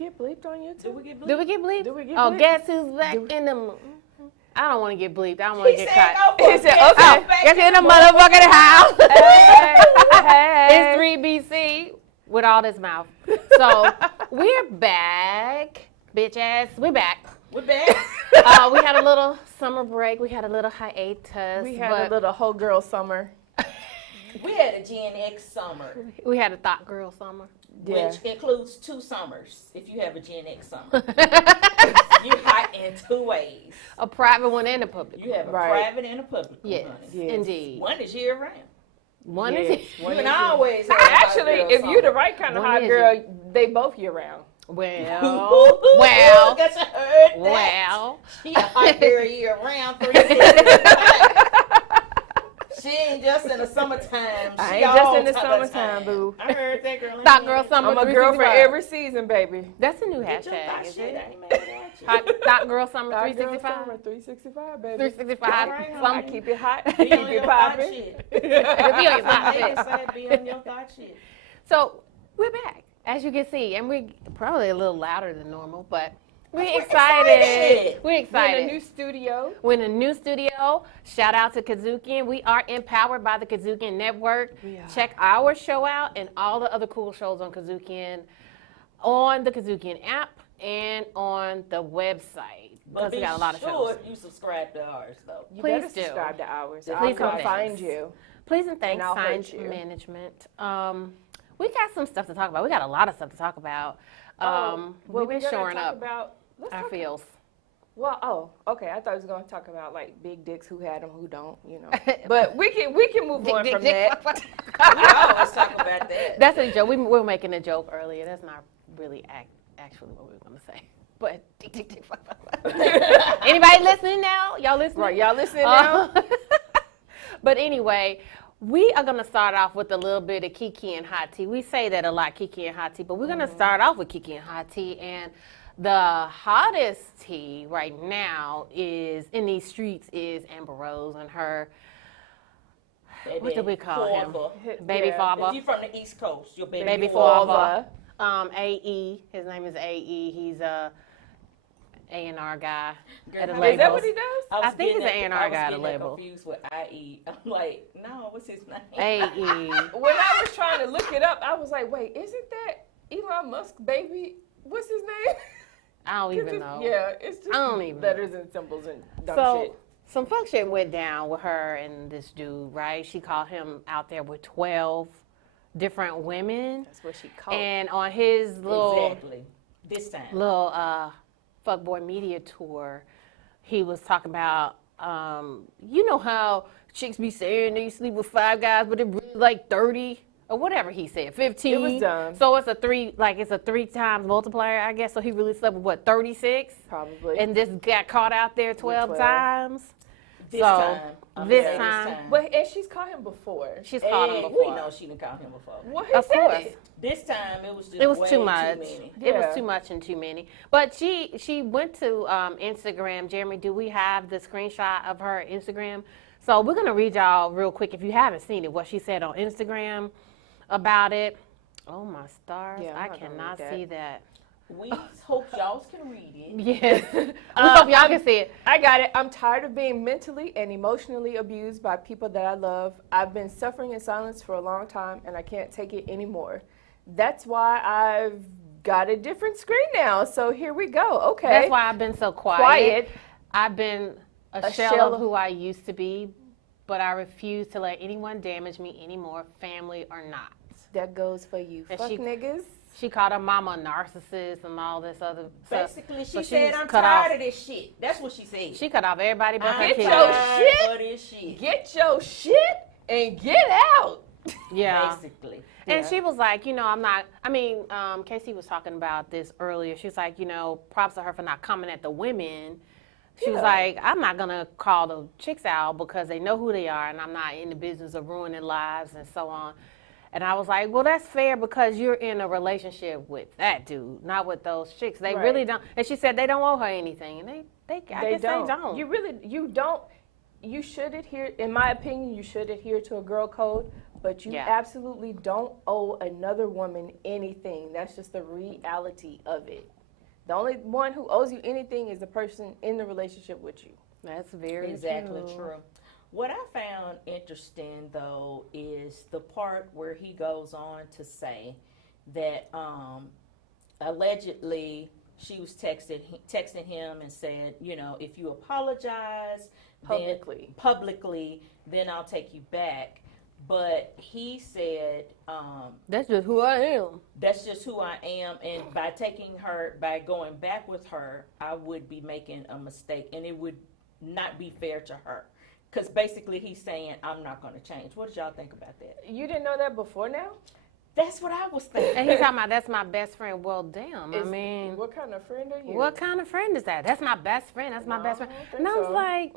get bleeped on YouTube? Did we get bleeped? Do we get bleeped? Do we get Oh, bleeped? guess who's back in the... I don't want to get bleeped. I don't want to get caught. He said, "Go for it. okay. Guess in the motherfucking house. Hey. It's 3 BC with all this mouth. So we're back, bitch ass. We're back. We're back. We had a little summer break. We had a little hiatus. We had a little whole girl summer. We had a Gen X summer, We had a thought girl summer. Yeah. which includes 2 summers if you have a Gen X summer. You hot in 2 ways. A private one and a public. You have a Right. private and a public one, Yes, honey. Yes. indeed. One is year round. One Yes. is You and I always have a Actually, hot girl if you're the summer. right kind of One hot is girl, they both year round. well, Guess I heard that. well. She a hot girl year round, 365. She ain't just in the summertime. I She ain't just all in the time. summertime, boo. I heard that girl. Thought girl summer. I'm a girl for 365. every season, baby. That's a new Get your hashtag, thought is shit. it? I ain't mad at you. Thought girl summer Hot girl 365. summer 365, baby. 365. All right, I keep it hot. Be keep on your it thought popping. shit. Be on your thought They shit. say be on your thought shit. So we're back, as you can see, and we're probably a little louder than normal, but we're We're excited. excited. We're We're in excited. a new studio. We're in a new studio. Shout out to KUDZUKIAN. We are empowered by the KUDZUKIAN Network. We are. Check our show out and all the other cool shows on KUDZUKIAN on the KUDZUKIAN app and on the website. But Because we be got a lot of sure shows. you subscribe to ours, though. You Please better do. subscribe to ours. Please I'll come do. find you. Please and thanks, And I'll hurt Signs you. Management. We got some stuff to talk about. We got a lot of stuff to talk about. Well, We've been we're gonna shoring talk up about, let's our talk- feels. Well, okay. I thought I was going to talk about like big dicks, who had them, who don't, you know. But we can move on from that. We always talk about that. That's a joke. We were making a joke earlier. That's not really actually what we were going to say. But anybody listening now? Y'all listening? Right, y'all listening now? But anyway, we are going to start off with a little bit of Kiki and Hot Tea. We say that a lot, Kiki and Hot Tea, but we're going to start off with Kiki and Hot Tea. And the hottest tea right now is in these streets is Amber Rose and her, what do we call him? Baby Yeah. father. If you from the East Coast, your baby, Baby father. father. AE. His name is AE. He's a A&R guy at a Is label. Is that what he does? I think he's an A&R I was guy at a getting label. confused with IE. I'm like, no, what's his name? AE. When I was trying to look it up, I was like, wait, isn't that Elon Musk baby? What's his name? I don't 'Cause even it's- know. Yeah, it's just I don't even letters and symbols and dumb So shit. some fuck shit went down with her and this dude, right? She caught him out there with 12 different women. That's what she called. And on his little Exactly. This time. little fuckboy media tour, he was talking about, you know how chicks be saying they sleep with 5 guys, but it really like 30 or whatever he said, 15. It was dumb. So it's a 3 times multiplier, I guess. So he really slept with what, 36? Probably. And this got caught out there 12 12. times. This So, time. I'm this gonna say time. But and she's caught him before. She's caught him And before. we know she done caught him before. Well, he Of said course. it. This time it was just It was way too much. many. It was Yeah. too much and too many. But she went to Instagram. Jeremy, do we have the screenshot of her Instagram? So we're gonna read y'all real quick if you haven't seen it. What she said on Instagram about it. Oh my stars! Yeah, I'm I not gonna cannot read see that. We hope y'all can read it. Yes, we hope y'all can see it. I got it. I'm tired of being mentally and emotionally abused by people that I love. I've been suffering in silence for a long time, and I can't take it anymore. That's why I've got a different screen now. So here we go. Okay. That's why I've been so quiet. I've been a shell shell of of- who I used to be, but I refuse to let anyone damage me anymore, family or not. That goes for you, And fuck she- niggas. She called her mama a narcissist and all this other stuff. Basically, she So said, she's I'm cut tired off. of this shit. That's what she said. She cut off everybody but her I'm kids. your tired shit. of this shit. Get your shit and get out. Yeah. Basically. And Yeah. she was like, you know, I'm not, I mean, Casey was talking about this earlier. She was like, you know, props to her for not coming at the women. She was Yeah. like, I'm not going to call the chicks out because they know who they are and I'm not in the business of ruining lives and so on. And I was like, well, that's fair because you're in a relationship with that dude, not with those chicks. They Right. really don't. And she said they don't owe her anything. And I guess they don't. You should adhere, in my opinion, you should adhere to a girl code, but you Yeah. absolutely don't owe another woman anything. That's just the reality of it. The only one who owes you anything is the person in the relationship with you. That's very Exactly true. true. What I found interesting though is the part where he goes on to say that allegedly she was texting him and said, you know, if you apologize publicly, then I'll take you back. But he said, That's just who I am. that's just who I am, and by going back with her, I would be making a mistake, and it would not be fair to her. Because basically he's saying, I'm not going to change. What did y'all think about that? You didn't know that before now? That's what I was thinking. And he's talking about, that's my best friend. Well, damn, I Is- mean, what kind of friend are you? what kind of friend is that? That's my best friend. That's my No, best friend. I don't think And I was so. like,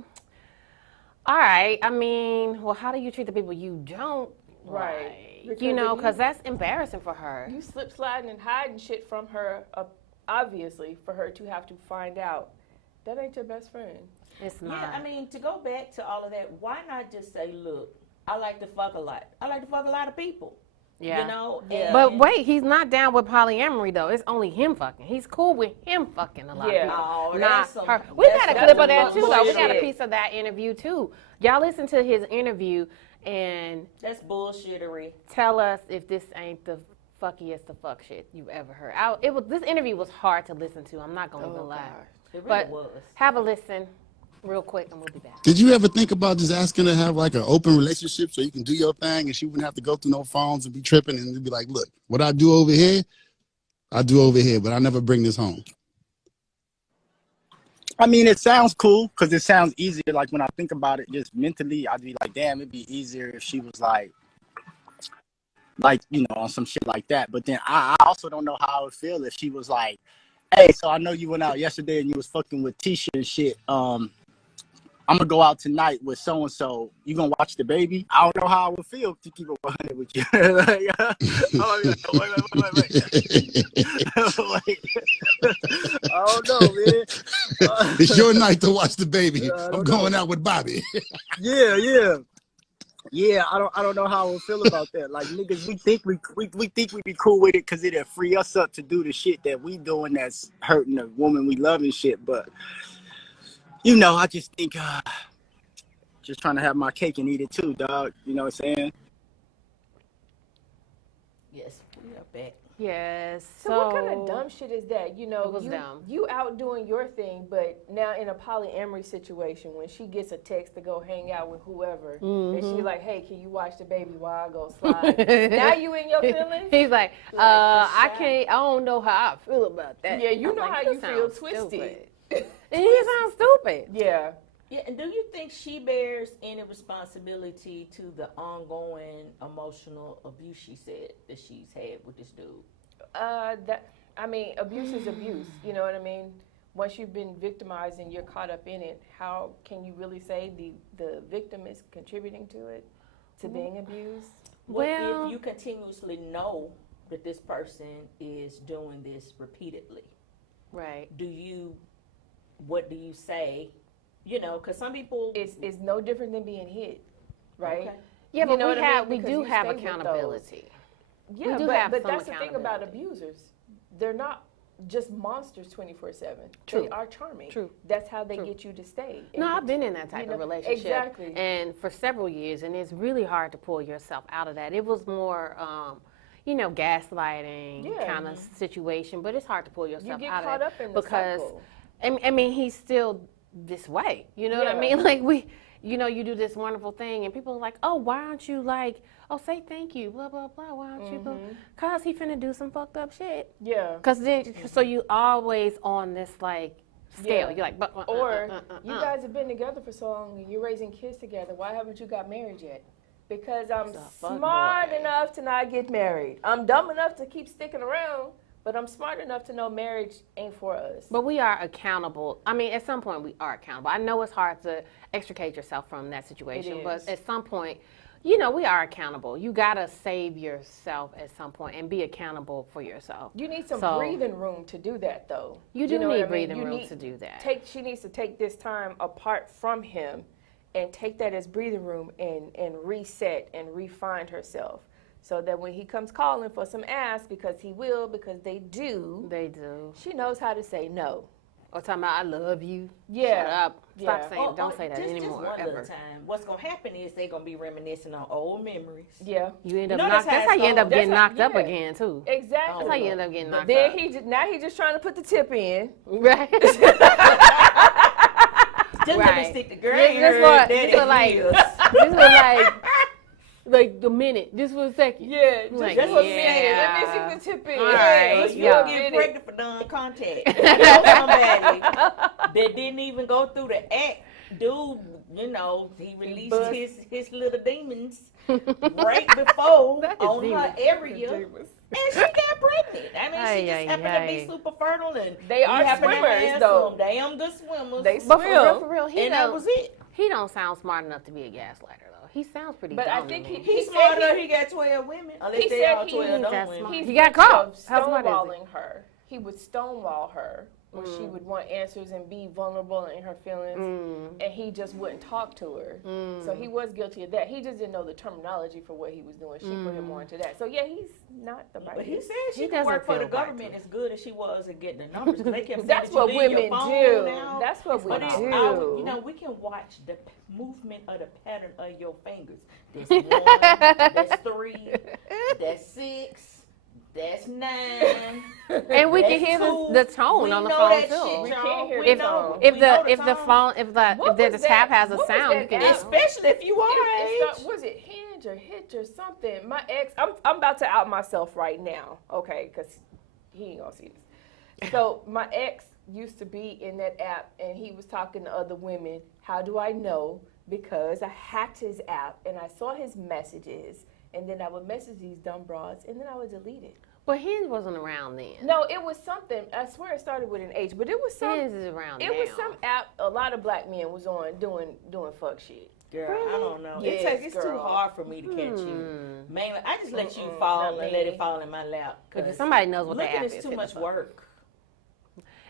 all right, I mean, well, how do you treat the people you don't Right. like? Because You know, if you- because that's embarrassing for her. You slip sliding and hiding shit from her, obviously, for her to have to find out. That ain't your best friend. It's Yeah, not. I mean, to go back to all of that, why not just say, look, I like to fuck a lot. I like to fuck a lot of people. Yeah. You know? Yeah. And- But wait, he's not down with polyamory though. It's only him fucking. He's cool with him fucking a lot Yeah. of people. Oh, Not that's some, her. We got a that's clip of some that too though. We got a bullshit. piece of that interview too. Y'all listen to his interview and That's bullshittery. tell us if this ain't the fuckiest of fuck shit you've ever heard. This interview was hard to listen to. I'm not gonna even lie. It really But was. have a listen real quick and we'll be back. Did you ever think about just asking to have like an open relationship so you can do your thing and she wouldn't have to go through no phones and be tripping and be like, look, what I do over here, I do over here, but I never bring this home. I mean, it sounds cool because it sounds easier. Like when I think about it, just mentally, I'd be like, damn, it'd be easier if she was like, you know, on some shit like that. But then I also don't know how I would feel if she was like, hey, so I know you went out yesterday and you was fucking with Tisha and shit. I'm gonna go out tonight with so and so. You gonna watch the baby? I don't know how I would feel to keep it 100 with you. Like, wait. I don't know, man. It's your night to watch the baby. I don't I'm going know. out with Bobby. Yeah. I don't know how I would feel about that. Like niggas, we think we be cool with it because it'll free us up to do the shit that we doing that's hurting the woman we love and shit. But you know, I just think just trying to have my cake and eat it too, dog. You know what I'm saying? Yes, we are back. Yes. So what kind of dumb shit is that? You know, It was dumb. you out doing your thing, but now in a polyamory situation, when she gets a text to go hang out with whoever, and she like, hey, can you watch the baby while I go slide? Now you in your feelings? He's like, Like, I it's can't. I don't know how I feel about that. Yeah, you I'm know like, how you feel sound twisted. stupid. He sounds stupid. Yeah. Yeah, and do you think she bears any responsibility to the ongoing emotional abuse she said that she's had with this dude? Abuse is abuse. You know what I mean? Once you've been victimized and you're caught up in it, how can you really say the victim is contributing to it, to being abused? What Well- if you continuously know that this person is doing this repeatedly? Right. What do you say? You know, because some people... It's no different than being hit, right? Okay. Yeah, You but know what I mean? we Because do you have stay with accountability. Yeah, do but, have but some that's the thing about accountability. abusers. They're not just monsters 24/7. True. They are charming. True. That's how they True. get you to stay. No, And I've been in that type you of know, relationship. exactly. And for several years, and it's really hard to pull yourself out of that. It was more, gaslighting Yeah. kind of situation, but it's hard to pull yourself get out caught of up that in the because, cycle. I mean, he's still this way. You know what I Yeah. mean? Like you do this wonderful thing, and people are like, oh, why aren't you like, oh, say thank you, blah blah blah. Why aren't you? Blah? Cause he finna do some fucked up shit. Yeah. Cause then, so you always on this like scale. Yeah. You're like, Or you guys have been together for so long and you're raising kids together. Why haven't you got married yet? Because I'm He's a fuck smart boy. enough to not get married. I'm dumb enough to keep sticking around, but I'm smart enough to know marriage ain't for us. But we are accountable. I mean, at some point we are accountable. I know it's hard to extricate yourself from that situation, It but is. at some point, we are accountable. You gotta save yourself at some point and be accountable for yourself. You need some So- breathing room to do that, though. You do know what need I mean? breathing You room need- to do that. She needs to take this time apart from him and take that as breathing room and reset and refine herself. So that when he comes calling for some ass, because he will, because they do, she knows how to say no. Or talking about I love you. Yeah. Shut up. Stop Yeah. saying. Don't say that anymore. Just one ever. little time. What's gonna happen is they're gonna be reminiscing on old memories. Yeah. You end up know knocked. That's how you end up That's getting how- knocked up yeah. again too. Exactly. That's how you end up getting knocked Then up. now he just trying to put the tip in. Right. Just let me Right. stick the girl This in her was daddy like heels. this was like the minute, just for a second. Yeah, just Like, for a minute. yeah. Let me stick the tip in. All right, Let's yeah. get pregnant for non-contact. You know, somebody that didn't even go through the act. Dude, you know, he released his little demons right before That is on demons. her area, and she got pregnant. I mean, she just happened to be super fertile, and They are happened to swimmers, have though. some damn good swimmers. They But swim. for real, and that was it. he don't sound smart enough to be a gaslighter though. He sounds pretty But dumb I to think me. He's said smart enough. He got 12 women. Unless he they said all he 12 ain't don't that win. smart. He's He got caught. How smart is he? stonewalling her. He would stonewall her when she would want answers and be vulnerable in her feelings, and he just wouldn't talk to her. So he was guilty of that. He just didn't know the terminology for what he was doing. She put him on to that. So yeah, he's not the right. But he said she He could doesn't work for the feel right government to as good as she was at getting the numbers. 'Cause they kept That's saying what that you leave your women phone do. out. That's what we But do. you know, we can watch the movement of the pattern of your fingers. That's 1, that's 3, that's 6, that's 9. And we can That's hear two. the tone We on the know phone that too. shit, We y'all. can't hear We the know- tone. If we know the if the tone. phone if What the was tap that? has a What was sound, that you can app? Especially if you are age. Was it Hinge or Hitch or something? My ex, I'm about to out myself right now, okay, because he ain't gonna see this. So my ex used to be in that app, and he was talking to other women. How do I know? Because I hacked his app, and I saw his messages, and then I would message these dumb broads, and then I would delete it. But Hinge wasn't around then. No, it was something. I swear it started with an H, but it was some. Hinge is around It now. was some app a lot of black men was on doing fuck shit. Girl, I don't know. Yes, It's too girl. hard for me to catch you. Mainly, I just let you not fall and let me. it fall in my lap. If somebody knows what the looking app is is, too hit much us up. work.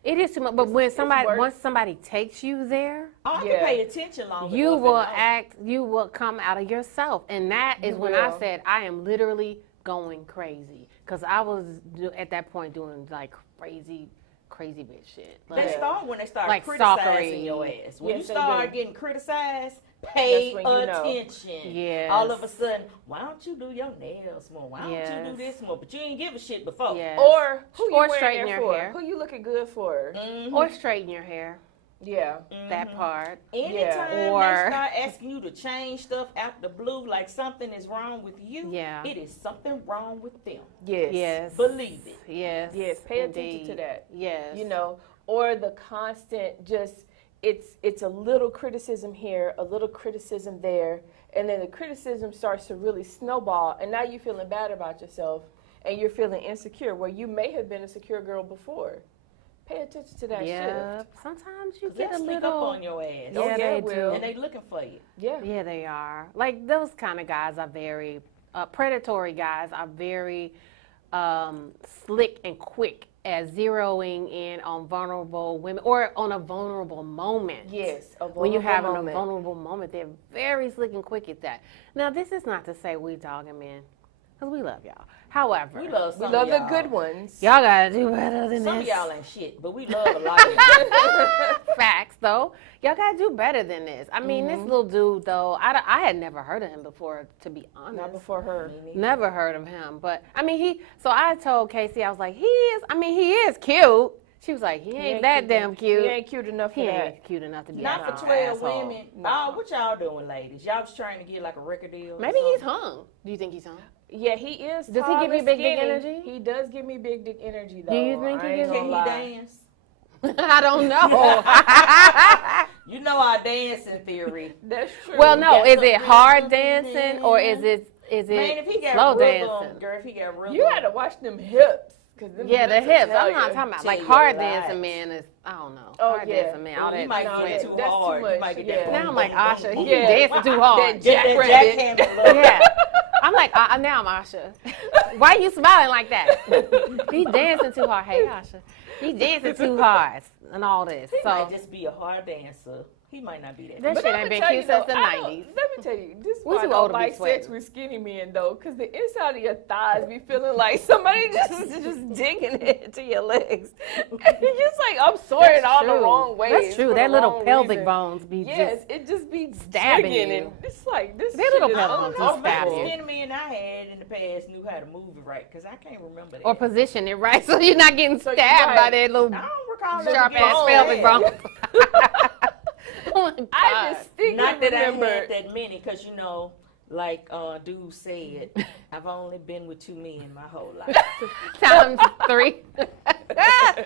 It is too much. But when somebody work. once somebody takes you there, Oh, I Yeah. can pay attention longer. you enough will and know. act. You will come out of yourself, and that is You when I will. said I am literally going crazy because I was at that point doing like crazy bitch shit. They Like, start when they start like criticizing stalkery. your ass. When Yes, you they start do. getting criticized, pay That's when you know. attention. Yes. All of a sudden, why don't you do your nails more? Why don't you Yes. do this more? But you ain't give a shit before. yes. Or who you Or wearing straighten there your for? hair. Who you looking good for? Mhm. or straighten your hair. Yeah. That part. Anytime Or- they start asking you to change stuff out the blue, like something is wrong with you, Yeah. it is something wrong with them. Yes. Yes. Believe it. Yes. Yes. Pay attention indeed. to that. Yes. You know, or the constant just it's a little criticism here, a little criticism there, and then the criticism starts to really snowball, and now you're feeling bad about yourself, and you're feeling insecure where you may have been a secure girl before. Pay attention to that Yeah. shift. Sometimes you 'Cause they get a sneak little. up on your ass. Yeah, Oh, yeah, they it do. will. And they looking for you. Yeah. Yeah, they are. Like those kind of guys are very predatory guys are very slick and quick at zeroing in on vulnerable women or on a vulnerable moment. Yes. A When you're vulnerable having moment. a vulnerable moment, they're very slick and quick at that. Now, this is not to say we dogging men, because we love y'all. However, We love We some love of the y'all. good ones. y'all gotta do better than Some of this. y'all ain't shit, but we love a lot of y'all. Facts, though. Y'all gotta do better than this. I mean, this little dude, though, I had never heard of him before, to be honest. Not before her. Never heard of him. But, I mean, so I told Casey, I was like, he is cute. She was like, he ain't that damn cute. He ain't cute enough for He that. ain't cute enough to be Not an for 12 asshole. women. Oh, what y'all doing, ladies? Y'all just trying to get like a record deal? or Maybe he's something? hung. Do you think he's hung? Yeah, he is. Does he tall give you and big dick skinny. energy? He does give me big dick energy, though. Do you think he I ain't gives- gonna Can he lie. dance? I don't know. You know our dancing theory. That's true. Well, no, got is some it hard rhythm dancing or in. is it Man, if he got slow rhythm, dancing? girl, if he got rhythm. You gotta watch them hips. 'Cause them Yeah, the will hips. tell I'm not you. talking about Tell like you hard a lot. dancing man is I don't know. Oh, Hard yeah. dancing man, all you that might No, get that- too that's too hard. much, You might get yeah. that Now I'm like Asha, he Yeah. dancing too hard. That Get Jack that Rabbit. jackhammer look. Yeah. I'm like, now I'm Asha. Why you smiling like that? He dancing too hard. Hey, Asha. He dancing too hard and all this. He So might just be a hard dancer. He might not be that. That But shit I'ma ain't been tell cute you though, since the I don't- 90s. Let me tell you, this is We why I too don't old to be like sex sweating. with skinny men though, because the inside of your thighs be feeling like somebody just digging into your legs. And it's just like I'm sorting That's all the true. wrong ways. That's true. for That the little wrong pelvic reason. bones be Yes, just it just be stabbing jigging, you. and it's like this. That shit little is pelvic I bones don't know be if the stabbing you. skinny men I had in the past knew how to move it right, because I can't remember that. Or position it right so you're not getting So you're stabbed by right. that little I don't recall them sharp getting ass pelvic stabbed. bone. Oh my God. I distinctly Not that remember. I had that many, because like dude said, I've only been with 2 men my whole life. Times 3. The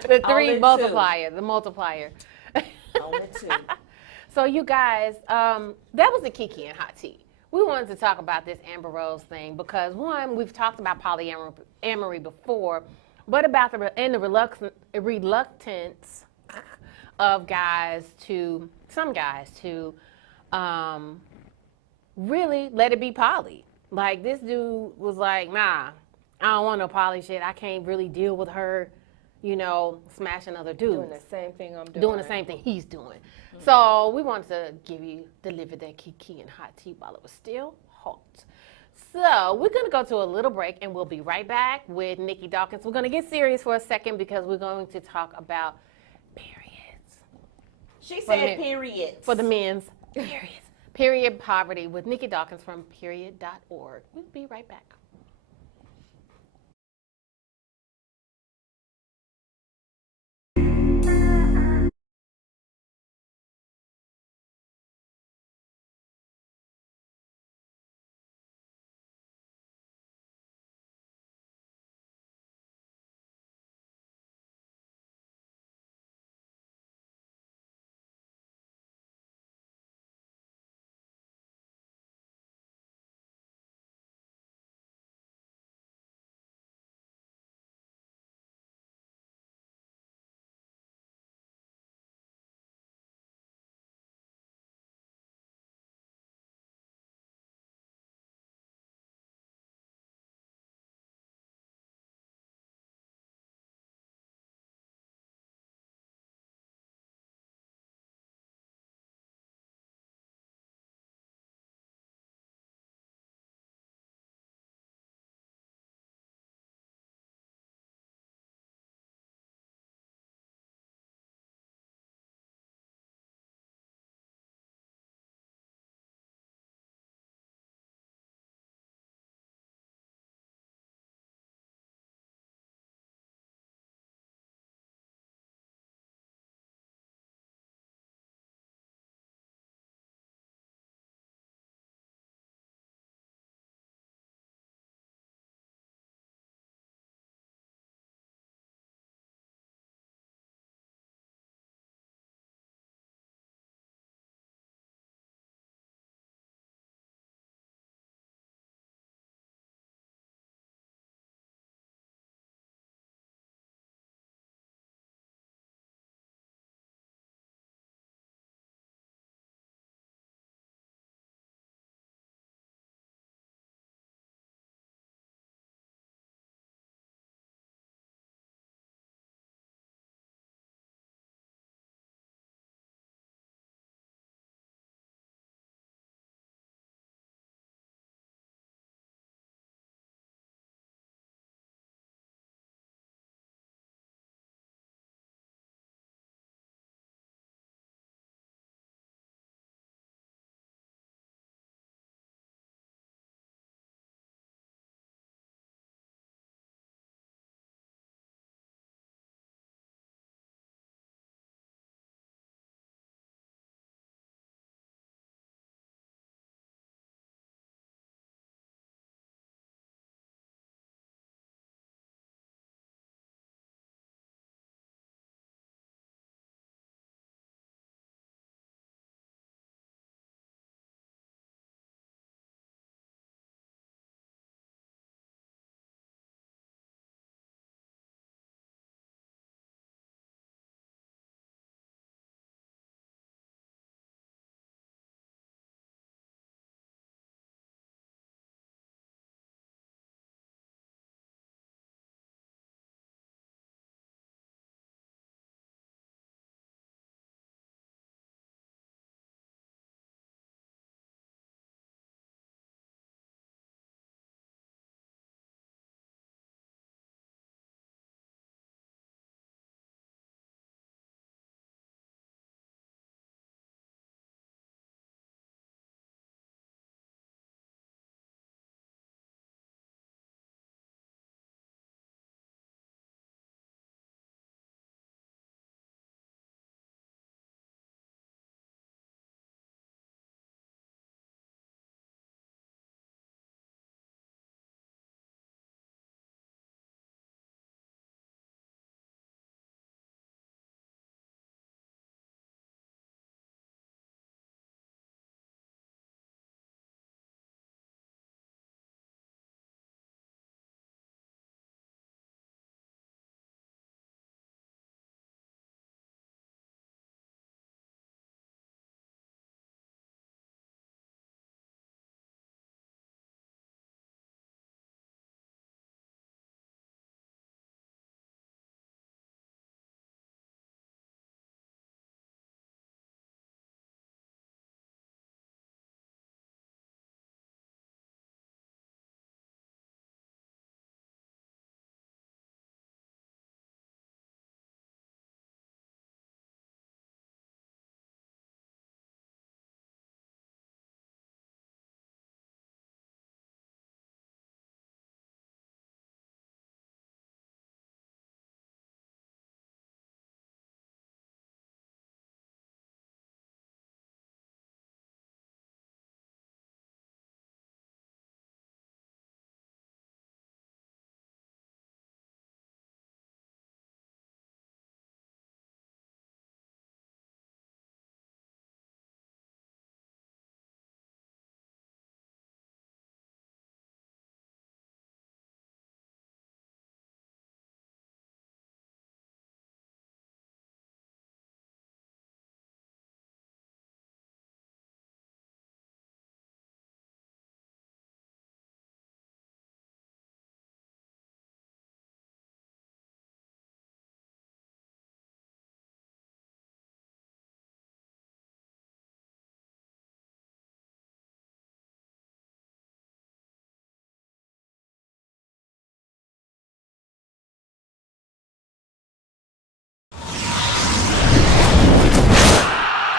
3 Only 2. multiplier. The multiplier. Only 2. So you guys, that was the Kiki and Hot Tea. We wanted to talk about this Amber Rose thing because one, we've talked about polyamory before, but about the reluctance of some guys to really let it be poly. Like this dude was like, nah, I don't want no poly shit. I can't really deal with her, smashing other dudes. Doing the same thing I'm doing. Doing the same thing he's doing. So we wanted to deliver that Kiki and Hot Tea while it was still hot. So we're going to go to a little break and we'll be right back with Nikki Dawkins. We're going to get serious for a second because we're going to talk about periods. She said periods. For the men's periods. Period poverty with Nikki Dawkins from period.org. We'll be right back.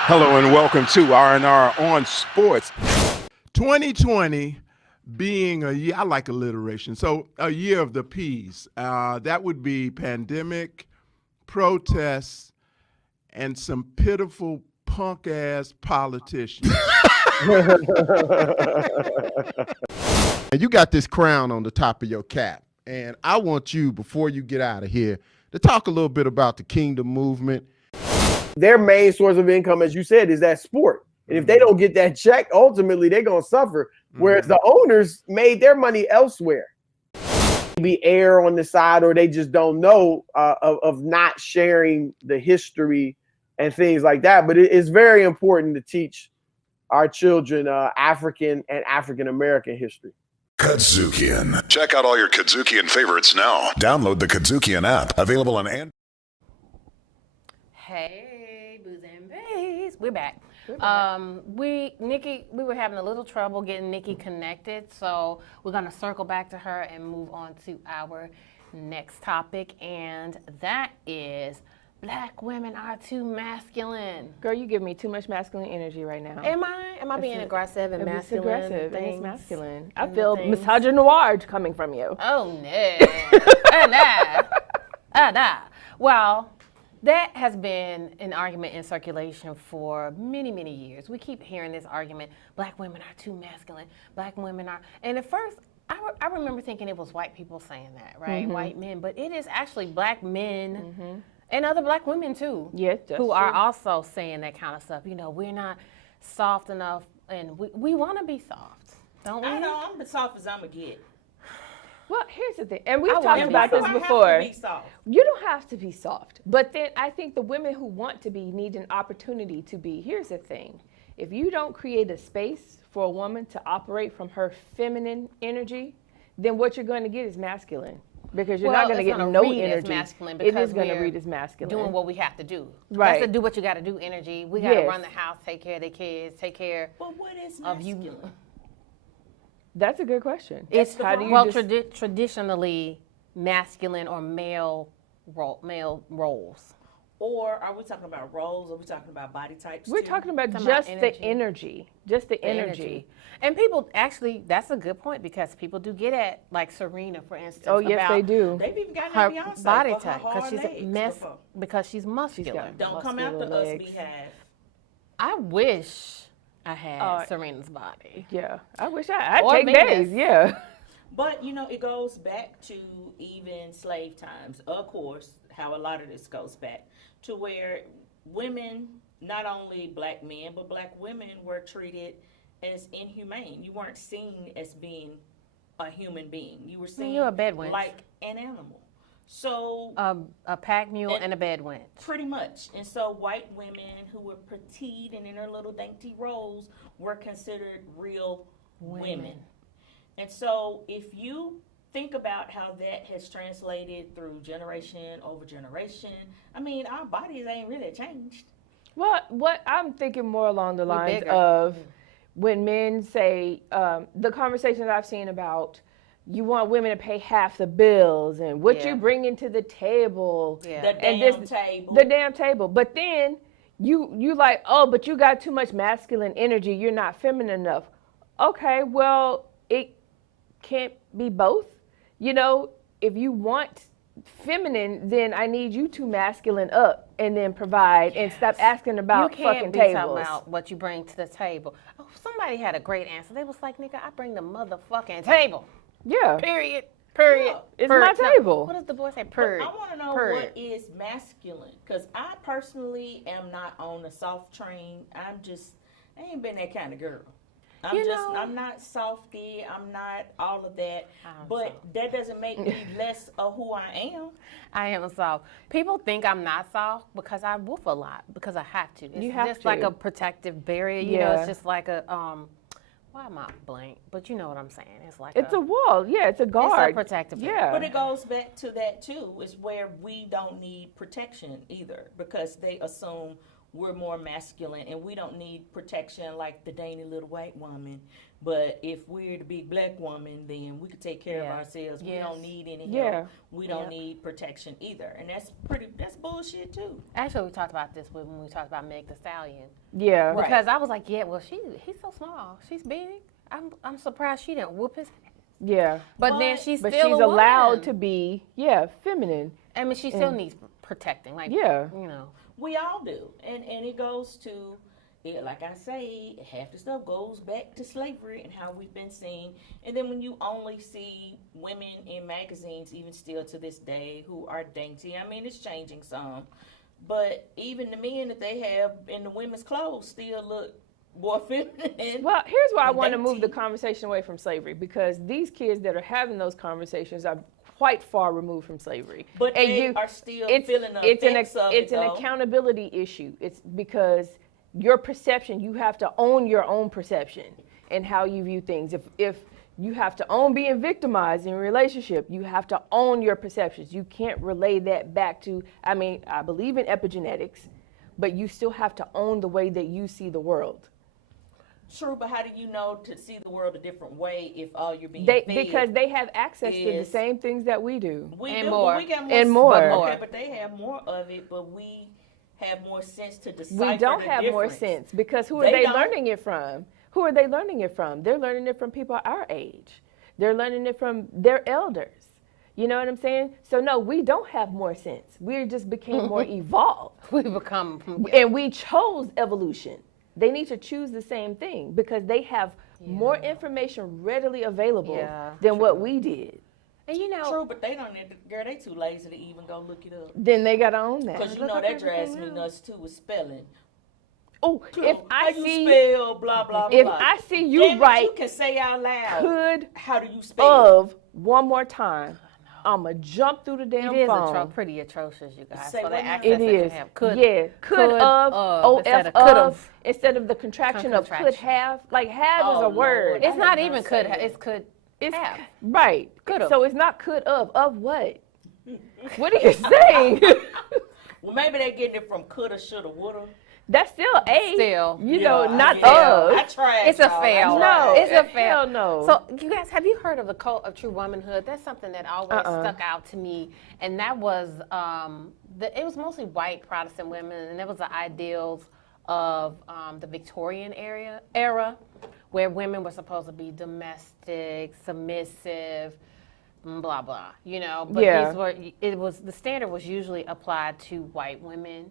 Hello and welcome to R&R on Sports. 2020 being a year, I like alliteration, so a year of the P's. That would be pandemic, protests, and some pitiful punk-ass politicians. And you got this crown on the top of your cap. And I want you, before you get out of here, to talk a little bit about the Kingdom Movement. Their main source of income, as you said, is that sport. And if they don't get that check, ultimately they're going to suffer. Whereas the owners made their money elsewhere. Maybe err on the side, or they just don't know of not sharing the history and things like that. But it's very important to teach our children African and African-American history. KUDZUKIAN. Check out all your KUDZUKIAN favorites now. Download the KUDZUKIAN app, available on Android. Hey, Booze and Bass, we're back. We were having a little trouble getting Nikki connected, so we're gonna circle back to her and move on to our next topic, and that is Black women are too masculine. Girl, you give me too much masculine energy right now. Am I being aggressive and masculine? It's aggressive and it's things masculine. I and feel things? misogynoir coming from you. Oh no. Well, that has been an argument in circulation for many, many years. We keep hearing this argument, Black women are too masculine, Black women are, and at first, I remember thinking it was white people saying that, right? Mm-hmm. White men, but it is actually Black men and other Black women too, Yes, that's who are true. also saying that kind of stuff. You know, we're not soft enough, and we want to be soft, don't we? I know I'm as soft as I'm gonna get. Well, here's the thing, and we've I talked wanna be about this soft. before. I have to be soft. You don't have to be soft, but then I think the women who want to be need an opportunity to be. Here's the thing. If you don't create a space for a woman to operate from her feminine energy, then what you're going to get is masculine. Because you're not going to get no energy. Masculine It because is going to we're read as masculine. doing what we have to do. Right. That's to do what you got to do energy. We got to Yes. run the house, take care of the kids, take care But what is of you. masculine? That's a good question. It's How do you well, just- traditionally masculine or male roles. Or are we talking about roles? Are we talking about body types? We're too? talking about Talking about just the energy. Just the energy. And people actually, that's a good point because people do get at, like Serena, for instance. Oh, yes, about they do. They've even gotten her at Beyonce body for type her hard she's legs before. because she's muscular. Don't come after muscular us, legs. behalf. I wish I had Uh, Serena's body. Yeah. I wish I'd Or take Venus. days. Yeah. But, you know, it goes back to even slave times, of course, how a lot of this goes back to where women, not only Black men, but Black women were treated as inhumane. You weren't seen as being a human being. You were seen you're a bed wench. like an animal. So A pack mule and a bed wench. pretty much. And so white women who were petite and in their little dainty roles were considered real women. And so if you think about how that has translated through generation over generation, I mean, our bodies ain't really changed. Well, what I'm thinking more along the lines bigger. of when men say, the conversations I've seen about you want women to pay half the bills and what Yeah. you bring into the table. Yeah. The And damn this- table. The damn table. But then you like, oh, but you got too much masculine energy. You're not feminine enough. Okay, well, it can't be both. You know, if you want feminine, then I need you to masculine up and then provide and stop asking about You can't fucking be tables. talking about what you bring to the table. Oh, somebody had a great answer. They was like, nigga, I bring the motherfucking table. Yeah. Period. Yeah. It's my table. What does the boy say? But Period. I want to know Period. what is masculine, because I personally am not on the soft train. I ain't been that kind of girl. I'm not softy. I'm not all of that. But that doesn't make me less of who I am. I am soft. People think I'm not soft because I woof a lot because I have to. It's You have just to. like a protective barrier. You know, Yeah. it's just like a why am I blank? But you know what I'm saying. It's like It's a wall. Yeah, it's a guard. It's a protective barrier. Yeah. But it goes back to that too, is where we don't need protection either, because they assume we're more masculine and we don't need protection like the dainty little white woman. But if we're the big black woman, then we could take care of ourselves. We don't need any help. We don't need protection either. And that's bullshit too. Actually, we talked about this when we talked about Meg Thee Stallion. Yeah. Because I was like, well, he's so small. She's big. I'm surprised she didn't whoop his ass. Yeah. But then she's But still she's a allowed woman. to be, feminine. I mean, she still needs protecting. Like, Yeah. you know. We all do. And it goes to, like I say, half the stuff goes back to slavery and how we've been seeing. And then when you only see women in magazines, even still to this day, who are dainty, I mean, it's changing some. But even the men that they have in the women's clothes still look more feminine. Well, here's why I want to dainty. move the conversation away from slavery, because these kids that are having those conversations are quite far removed from slavery. But And they are still feeling the it's effects of it's it, an though. accountability issue. It's because your perception, you have to own your own perception and how you view things. If you have to own being victimized in a relationship, you have to own your perceptions. You can't relay that back to, I mean, I believe in epigenetics, but you still have to own the way that you see the world. True, but how do you know to see the world a different way if all you're being fed? Because they have access to the is- same things that we do. We And do, more. but we got more. And more. Okay, More. but they have more of it, but we have more sense to decipher We don't the have more difference. sense, because who are They they don't. learning it from? Who are they learning it from? They're learning it from people our age. They're learning it from their elders. You know what I'm saying? So no, we don't have more sense. We just became more evolved. We become. And we chose evolution. They need to choose the same thing because they have more information readily available than what we did. And you know. True, but they don't. Girl, they too lazy to even go look it up. Then they got to own that. Because you know that drives me nuts too with spelling. Oh, if I how you see, spell blah blah if blah. I see you Damn it, write you can say out loud. could How do you spell? of one more time, I'ma jump through the damn It is phone. pretty atrocious, you guys. Say For the what now? access It that you is. have. Could Could of, of, instead of the contraction of could Contraction. have. Like have is Oh, a word. Lord. It's I not did even not could. say that. It's could. It's have. right. Could've. So it's not could of what? What are you saying? Well, maybe they're getting it from coulda, shoulda, woulda. That's still a. Still. You know, not I of. tried. It's a y'all. I fail. tried. No, It's a fail. hell no. So, you guys, have you heard of the cult of true womanhood? That's something that always stuck out to me, and that was it was mostly white Protestant women, and it was the ideals of the Victorian era, where women were supposed to be domestic, submissive, blah blah. You know, but the standard was usually applied to white women.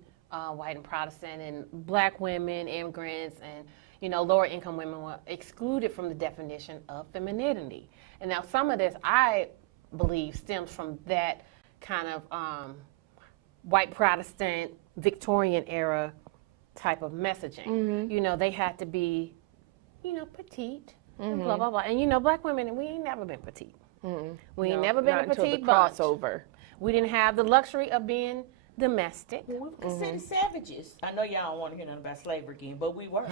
White and Protestant and black women, immigrants, and lower income women were excluded from the definition of femininity. And now some of this, I believe, stems from that kind of white Protestant Victorian era type of messaging. They had to be, petite, and blah blah blah. And black women, we ain't never been petite. We ain't never been not a until the petite bunch. crossover. We didn't have the luxury of being domestic. We were considered savages. I know y'all don't want to hear nothing about slavery again, but we were.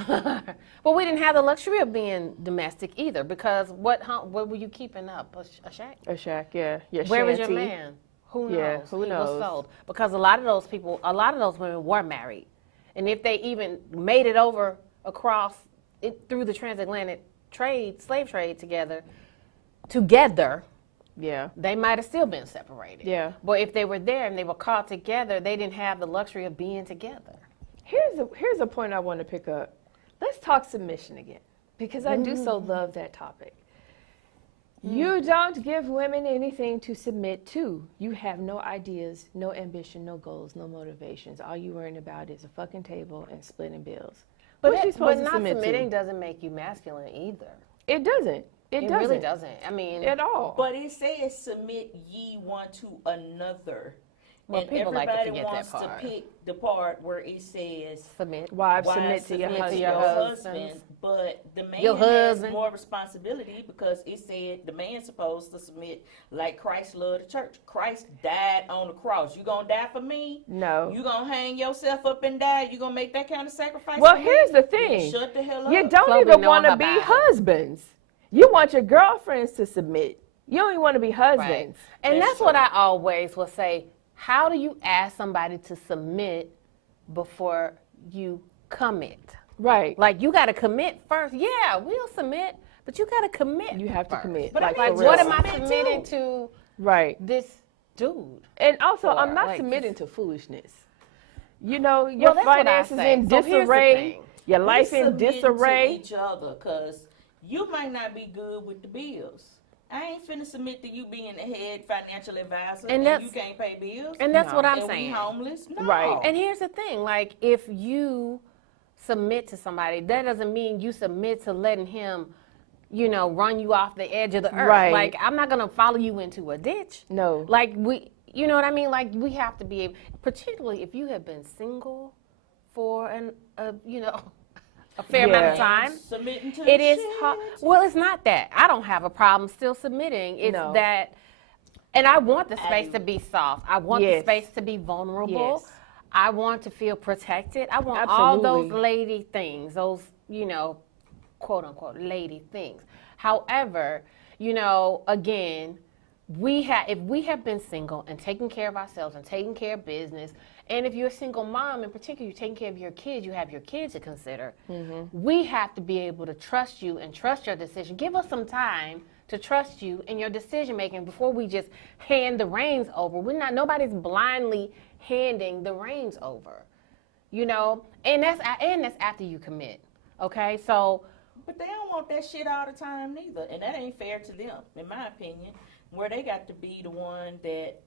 But we didn't have the luxury of being domestic either, because what were you keeping up? A shack? A shack, yeah. Where was your shanty. man? Who knows? Yeah, who He knows? was sold. Because a lot of those women were married. And if they even made it over across through the transatlantic slave trade together, Yeah. they might have still been separated. Yeah. But if they were there and they were caught together, they didn't have the luxury of being together. Here's a point I want to pick up. Let's talk submission again, because I do so love that topic. You don't give women anything to submit to. You have no ideas, no ambition, no goals, no motivations. All you worrying about is a fucking table and splitting bills. What you supposed to not submit submitting to? doesn't make you masculine either. It doesn't. It doesn't. Really doesn't. I mean, At all. But it says submit ye one to another. Well, and people like to everybody forget wants that part. to pick the part where it says submit. Wives wives submit to your submit husband. to your husbands. husband, but the man Your has husband. more responsibility because it said the man's supposed to submit like Christ loved the church. Christ died on the cross. You gonna die for me? No. You gonna hang yourself up and die? You gonna make that kind of sacrifice? Well, for here's me? the thing. Shut the hell up. You don't Chloe even know want to her be Bible. husbands. You want your girlfriends to submit. You don't even want to be Right. husbands. And That's that's what true. I always will say. How do you ask somebody to submit before you commit. Right. Like, you got to commit first. Yeah, we'll submit, but you got to commit. You have to first. commit. But like, I for mean, real. What am I Submit submitting too. to Right. this dude? And also, I'm not Like, submitting to foolishness. You know, Well, your that's what I finances say. in So here's the disarray, thing. your We life in submitting disarray. to each other, because you might not be good with the bills. I ain't finna submit to you being the head financial advisor And and that's- you can't pay bills. And that's No. what I'm and saying. we homeless. No. Right. And here's the thing, like, if you submit to somebody, that doesn't mean you submit to letting him, you know, run you off the edge of the earth. Right. Like, I'm not gonna follow you into a ditch. No. Like, you know what I mean? Like, we have to be able, particularly if you have been single for you know, a fair amount of Yeah. time. Submitting to It the is shit. hard. Well, it's not that. I don't have a problem still submitting. It's No. that, and I want the I space do. to be soft. I want the Yes. space to be vulnerable. Yes. I want to feel protected. I want all those Absolutely. lady things, those, you know, quote unquote lady things. However, you know, again, if we have been single and taking care of ourselves and taking care of business, and if you're a single mom in particular, you're taking care of your kids, you have your kids to consider. We have to be able to trust you and trust your decision. Give us some time to trust you in your decision making before we just hand the reins over. Nobody's blindly handing the reins over, you know, and that's after you commit. Okay, so But they don't want that shit all the time neither, and that ain't fair to them, in my opinion. Where they got to be the one that,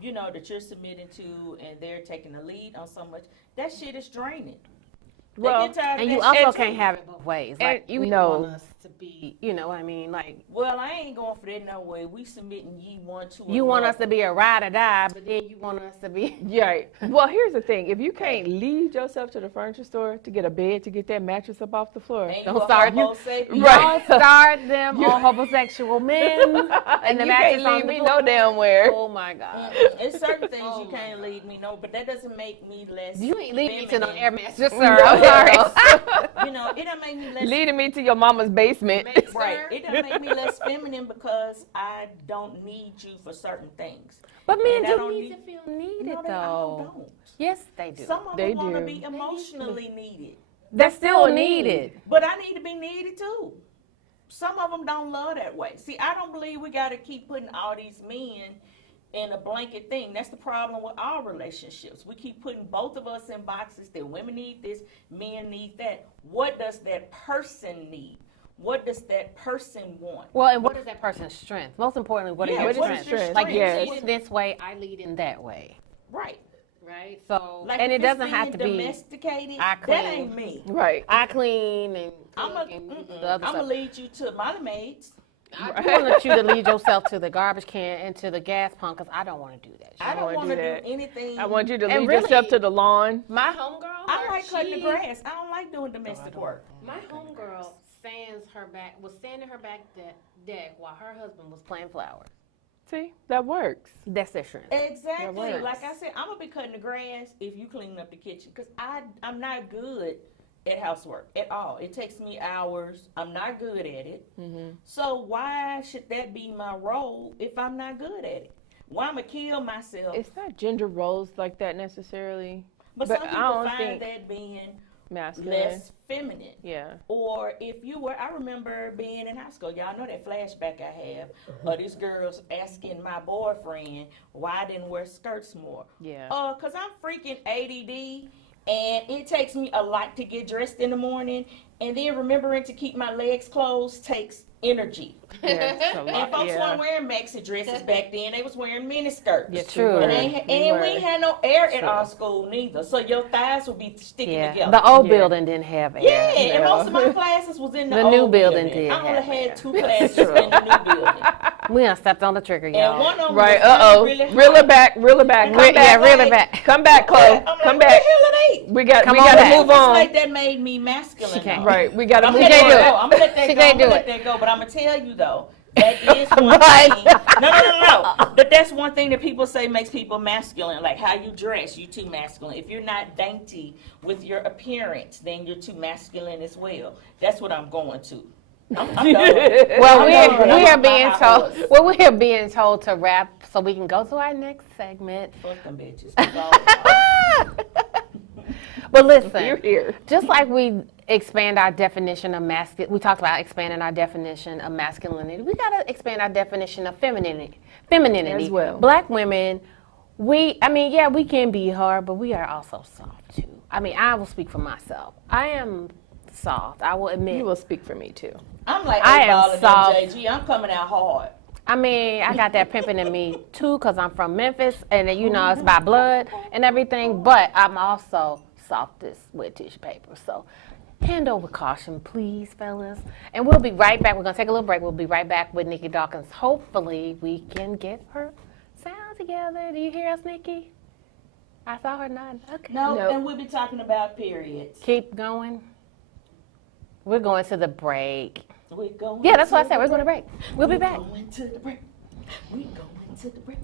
you know, that you're submitting to, and they're taking the lead on so much. That shit is draining. Well, they get tired and of you that also shit can't too. have it both ways. Like, you either no. want us to be, you know what I mean? Like, Well, I ain't going for that no way. We submitting ye one to you want us another. to be a ride or die, but then you want us to be. Right. Well, here's the thing. If you can't lead yourself to the furniture store to get a bed to get that mattress up off the floor, Ain't Don't you a start- homo sapien? Right. Don't start them on homosexual men and the you mattress can't on lead the me floor. no damn where. Oh my God. It's certain things Oh you my can't lead me, no, but that doesn't make me less. You ain't leading me to no feminine. air mattress, sir. I'm sorry. You know, it don't make me less. Leading me to your mama's basement. Right. It don't make me less feminine because I don't need you for certain things. But men And I do don't need to feel needed, No, they though. all don't. Yes, they do. Some of They them want to do. be emotionally needed, That's still still needed. but I need to be needed too. Some of them don't love that way. See, I don't believe we got to keep putting all these men in a blanket thing. That's the problem with our relationships. We keep putting both of us in boxes that women need this, men need that. What does that person need? What does that person want? Well, and what is that person's strength? Most importantly, what Yeah, are your what is strengths? your Like, you strength? lead in this way, I lead in that way. Right. Right? So, Like and if it it's doesn't have to being be, domesticated. I That clean. ain't me. Right. I clean and I'm cook and do the other gonna stuff. lead you to my maids. I do want you to lead yourself to the garbage can and to the gas pump because I don't want to do that. I don't wanna want do to do that. anything. I want you to And lead really- yourself to the lawn. My homegirl, I like cutting the grass. I don't like doing domestic work. My homegirl was sanding her back deck while her husband was planting flowers. See, that works. That's their strength. Exactly. works. Like I said, I'm gonna be cutting the grass if you clean up the kitchen, because I'm not good at housework at all. It takes me hours. I'm not good at it. So why should that be my role if I'm not good at it? Why I'ma kill myself? It's not gender roles like that necessarily. But but some I people don't find think- that being Masculine. less feminine. Yeah. Or if you were, I remember being in high school. Y'all know that flashback I have of this girl's asking my boyfriend why I didn't wear skirts more. Yeah. Cause I'm freaking ADD, and it takes me a lot to get dressed in the morning, and then remembering to keep my legs closed takes energy. Yeah, it's a lot, And folks yeah. weren't wearing maxi dresses back then; they was wearing mini skirts. Yes, True. we And, were. and we ain't had no air at True. our school neither, so your thighs would be sticking Yeah, together. the old Yeah. building didn't have air. Yeah, and No. most of my classes was in the, The old new building did I only have had air. 2 classes in the new building. We done stepped on the trigger, And y'all. one of them Right. was really, really Reel hot. it back. Reel it back. And Come I'm back. like, reel it back. Come back, Chloe. I'm like, Come what back. the hell are they? We got. Come We on got to back. move It's on. like that made me masculine. She can't. though. Right. We got to I'm move gonna can't do let it. that go. I'm gonna let that She go. can't I'm gonna do let it. that go. But I'm gonna tell you though, that is one thing. No. That's one thing that people say makes people masculine. Like how you dress, you too masculine. If you're not dainty with your appearance, then you're too masculine as well. That's what I'm going to. I'm done. Well, I'm we done, but are I'm being not told. horse. Well, we are being told to wrap so we can go to our next segment. Fuck them bitches. That's all. But listen, You're here. just like we expand our definition of we talked about expanding our definition of masculinity. We gotta expand our definition of femininity. As well. Black women, we can be hard, but we are also soft too. I mean, I will speak for myself. I am soft. I will admit. You will speak for me too. I'm like I am A-Ball and soft. JG. I'm coming out hard. I mean, I got that pimping in me too, cause I'm from Memphis, and you know it's by blood and everything. But I'm also soft as wet tissue paper. So handle with caution, please, fellas. And we'll be right back. We're gonna take a little break. We'll be right back with Nikki Dawkins. Hopefully, we can get her sound together. Do you hear us, Nikki? I saw her nodding. Okay. No, Nope. and we'll be talking about periods. Keep going. We're going to the break. We're going. Yeah, that's what I said. We're going to break. We'll be back. We're going to the break. We're going to the break.